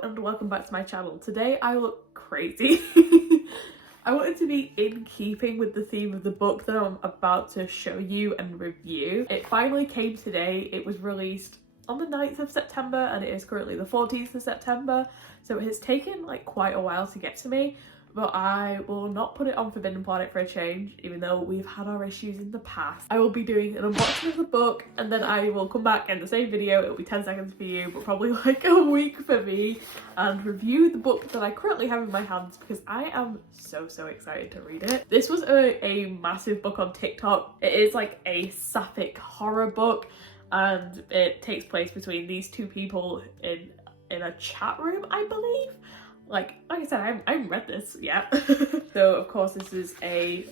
Hello and welcome back to my channel. Today I look crazy. I wanted to be in keeping with the theme of the book that I'm about to show you and review. It finally came today. It was released on the 9th of September and it is currently the 14th of September. So it has taken like quite a while to get to me, but I will not put it on Forbidden Planet for a change, even though we've had our issues in the past. I will be doing an unboxing of the book and then I will come back in the same video. It'll be 10 seconds for you, but probably like a week for me, and review the book that I currently have in my hands because I am so excited to read it. This was a massive book on TikTok. It is like a sapphic horror book and it takes place between these two people in a chat room, I believe. Like I said, I haven't read this yet. So of course this is a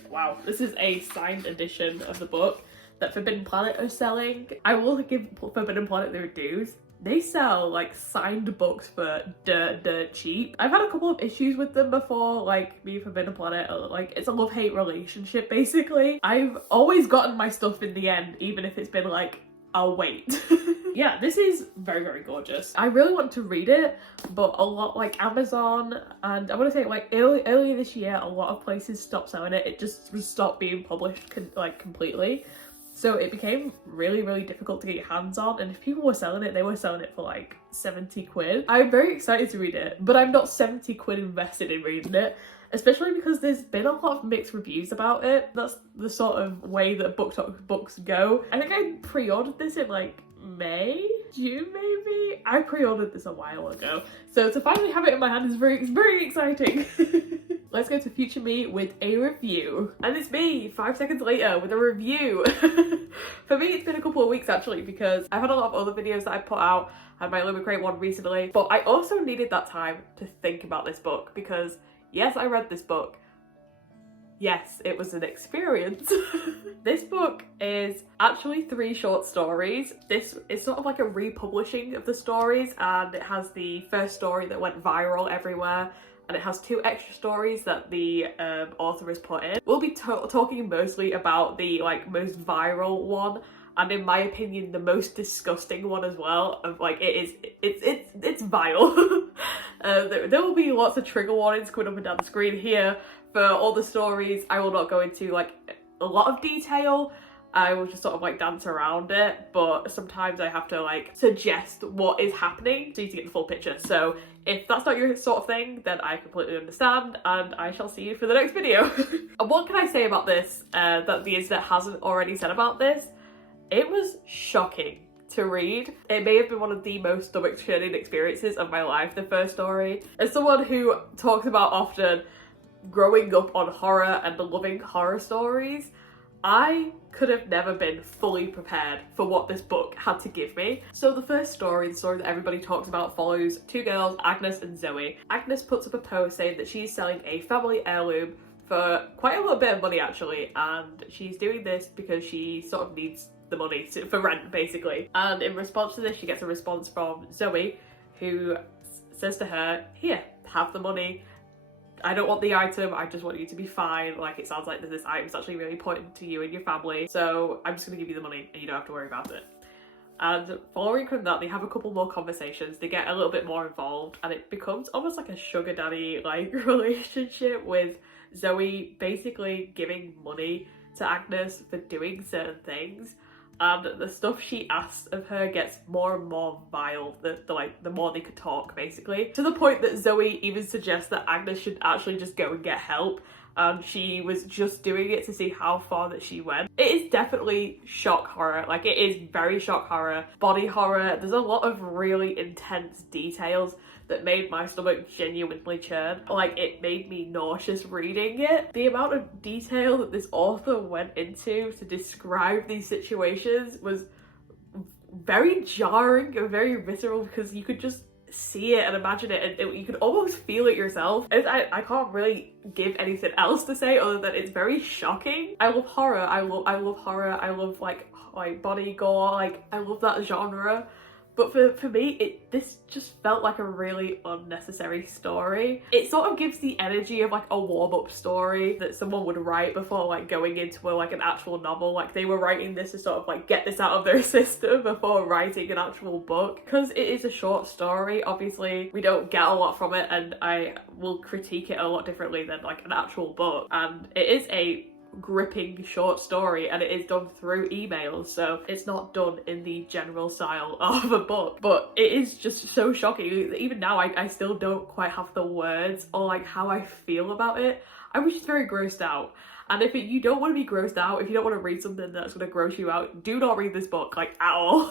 signed edition of the book that Forbidden Planet are selling. I will give Forbidden Planet their dues. They sell like signed books for dirt cheap. I've had a couple of issues with them before, like me and Forbidden Planet, like it's a love-hate relationship basically. I've always gotten my stuff in the end, even if it's been like, I'll wait. Yeah, this is very gorgeous. I really want to read it, but a lot like Amazon and I want to say like earlier this year, a lot of places stopped selling it. It just stopped being published completely. So it became really difficult to get your hands on, and if people were selling it, they were selling it for like 70 quid. I'm very excited to read it, but I'm not 70 quid invested in reading it, especially because there's been a lot of mixed reviews about it. That's the sort of way that BookTok books go. I think I pre-ordered this in like May, June maybe? I pre-ordered this a while ago, so to finally have it in my hand is very exciting. Let's go to future me with a review. And it's me, 5 seconds later, with a review. For me, it's been a couple of weeks actually, because I've had a lot of other videos that I put out. I had my Limit Crate one recently, but I also needed that time to think about this book because yes, I read this book. Yes, it was an experience. This book is actually 3 short stories. This is sort of like a republishing of the stories, and it has the first story that went viral everywhere, and it has 2 extra stories that the author has put in. We'll be talking mostly about the like most viral one, and in my opinion the most disgusting one as well. Of like it's vile. There will be lots of trigger warnings coming up and down the screen here for all the stories. I will not go into like a lot of detail. I will just sort of like dance around it, but sometimes I have to like suggest what is happening so you to get the full picture. So if that's not your sort of thing, then I completely understand, and I shall see you for the next video. And what can I say about this that the internet hasn't already said about this? It was shocking to read. It may have been one of the most stomach-churning experiences of my life, the first story. As someone who talks about often growing up on horror and loving horror stories, I could have never been fully prepared for what this book had to give me. So the first story, the story that everybody talks about, follows 2 girls, Agnes and Zoe. Agnes puts up a post saying that she's selling a family heirloom for quite a little bit of money actually, and she's doing this because she sort of needs the money for rent basically. And in response to this, she gets a response from Zoe, who says to her, here, have the money. I don't want the item, I just want you to be fine. Like, it sounds like that this item's actually really important to you and your family, so I'm just gonna give you the money and you don't have to worry about it. And following from that, they have a couple more conversations, they get a little bit more involved, and it becomes almost like a sugar daddy like relationship, with Zoe basically giving money to Agnes for doing certain things. And the stuff she asks of her gets more and more vile the more they could talk basically, to the point that Zoe even suggests that Agnes should actually just go and get help, and she was just doing it to see how far that she went. It is definitely shock horror, like it is very shock horror, body horror. There's a lot of really intense details that made my stomach genuinely churn. Like, it made me nauseous reading it. The amount of detail that this author went into to describe these situations was very jarring and very visceral, because you could just see it and imagine it, and you could almost feel it yourself. I can't really give anything else to say other than it's very shocking. I love horror. I love horror. I love like body gore. Like, I love that genre. But for me, this just felt like a really unnecessary story. It sort of gives the energy of like a warm-up story that someone would write before like going into like an actual novel. Like they were writing this to sort of like get this out of their system before writing an actual book. Because it is a short story, obviously we don't get a lot from it, and I will critique it a lot differently than like an actual book. And it is a gripping short story, and it is done through emails, so it's not done in the general style of a book. But it is just so shocking. Even now I still don't quite have the words or like how I feel about it. I was just very grossed out. And if you don't want to be grossed out, if you don't want to read something that's going to gross you out, do not read this book, like, at all.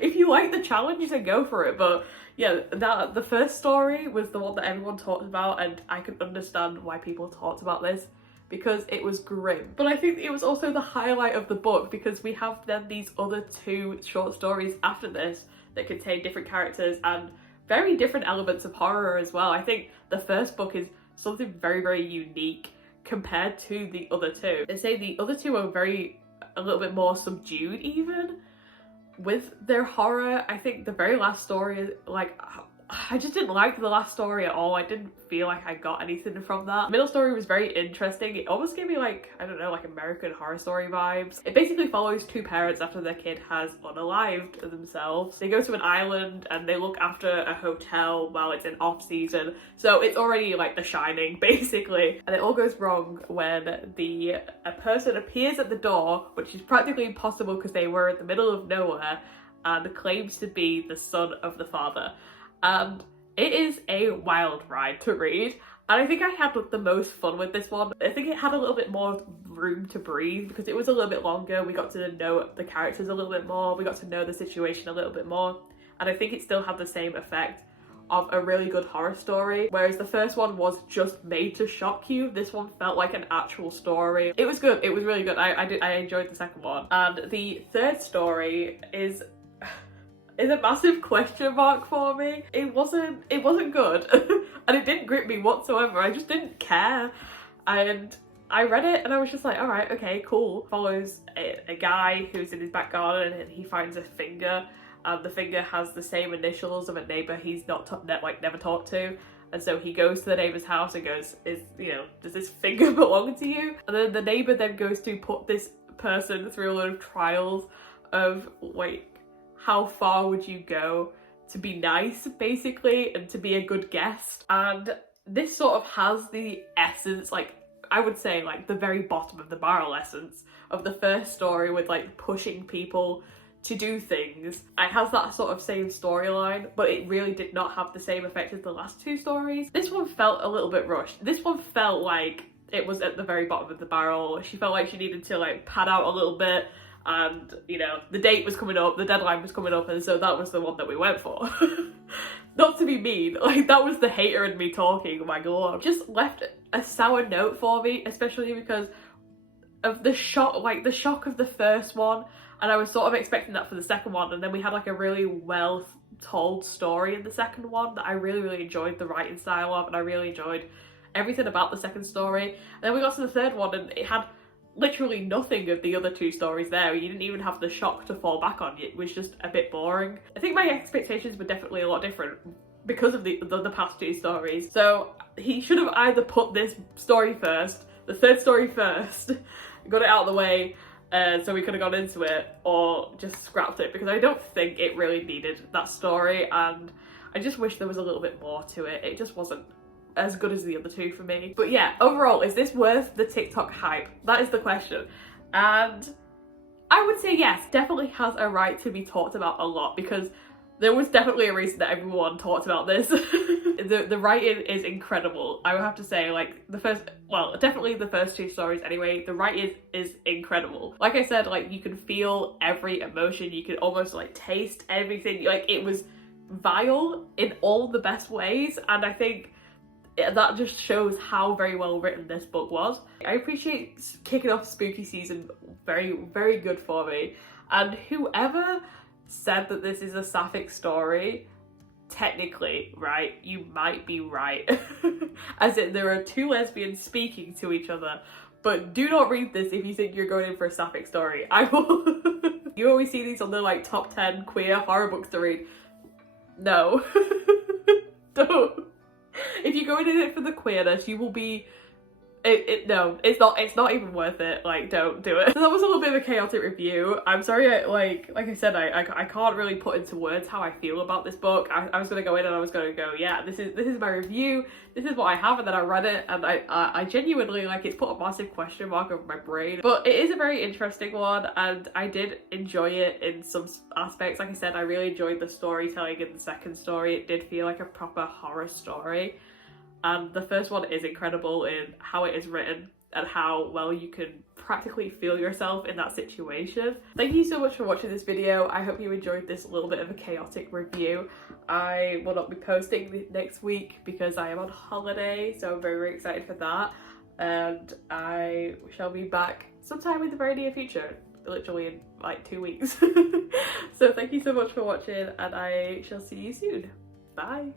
If you like the challenge, then go for it. But yeah, the first story was the one that everyone talked about, and I can understand why people talked about this, because it was grim. But I think it was also the highlight of the book, because we have then these other two short stories after this that contain different characters and very different elements of horror as well. I think the first book is something very, very unique compared to the other two. They say the other two are a little bit more subdued even with their horror. I think the very last story is like, I just didn't like the last story at all. I didn't feel like I got anything from that. The middle story was very interesting. It almost gave me like, I don't know, like American Horror Story vibes. It basically follows two parents after their kid has unalived themselves. They go to an island and they look after a hotel while it's in off season. So it's already like The Shining basically. And it all goes wrong when a person appears at the door, which is practically impossible because they were in the middle of nowhere, and claims to be the son of the father. And it is a wild ride to read. And I think I had the most fun with this one. I think it had a little bit more room to breathe because it was a little bit longer. We got to know the characters a little bit more. We got to know the situation a little bit more. And I think it still had the same effect of a really good horror story. Whereas the first one was just made to shock you, this one felt like an actual story. It was good. It was really good. I enjoyed the second one. And the third story is a massive question mark for me. It wasn't good. And it didn't grip me whatsoever. I just didn't care. And I read it and I was just like, all right, okay, cool. Follows a guy who's in his back garden and he finds a finger, and the finger has the same initials of a neighbor he's never talked to. And so he goes to the neighbor's house and goes, does this finger belong to you? And then the neighbor then goes to put this person through a lot of trials of, wait, how far would you go to be nice, basically, and to be a good guest? And this sort of has the essence, like, I would say, like, the very bottom of the barrel essence of the first story with, like, pushing people to do things. It has that sort of same storyline, but it really did not have the same effect as the last two stories. This one felt a little bit rushed. This one felt like it was at the very bottom of the barrel. She felt like she needed to, like, pad out a little bit. And, the date was coming up, the deadline was coming up, and so that was the one that we went for. Not to be mean, like, that was the hater in me talking, oh my god. Just left a sour note for me, especially because of the shock of the first one, and I was sort of expecting that for the second one, and then we had like a really well told story in the second one that I really, really enjoyed the writing style of, and I really enjoyed everything about the second story. And then we got to the third one and it had literally nothing of the other two stories there. You didn't even have the shock to fall back on. It was just a bit boring. I think my expectations were definitely a lot different because of the past two stories. So he should have either put this story first, the third story first, got it out of the way, so we could have gone into it, or just scrapped it, because I don't think it really needed that story, and I just wish there was a little bit more to it. It just wasn't as good as the other two for me. But yeah, overall, is this worth the TikTok hype? That is the question. And I would say yes, definitely has a right to be talked about a lot, because there was definitely a reason that everyone talked about this. The writing is incredible. I would have to say, like, definitely the first two stories anyway, the writing is incredible. Like I said, like, you can feel every emotion, you can almost like taste everything. Like, it was vile in all the best ways, and I think that just shows how very well written this book was. I appreciate kicking off spooky season very, very good for me. And whoever said that this is a sapphic story, technically, right, you might be right. As in, there are two lesbians speaking to each other. But do not read this if you think you're going in for a sapphic story. I will You always see these on the like top 10 queer horror books to read. No. Don't. If you go in it for the queerness, you will be no, it's not even worth it. Like, don't do it. So that was a little bit of a chaotic review. I'm sorry, like I said, I can't really put into words how I feel about this book. I was gonna go in and I was gonna go, yeah, this is my review, this is what I have, and then I read it and I genuinely, like, it's put a massive question mark over my brain. But it is a very interesting one, and I did enjoy it in some aspects. Like I said, I really enjoyed the storytelling in the second story. It did feel like a proper horror story. And the first one is incredible in how it is written and how well you can practically feel yourself in that situation. Thank you so much for watching this video. I hope you enjoyed this little bit of a chaotic review. I will not be posting next week because I am on holiday, so I'm very, very excited for that. And I shall be back sometime in the very near future, literally in like 2 weeks. So thank you so much for watching, and I shall see you soon. Bye.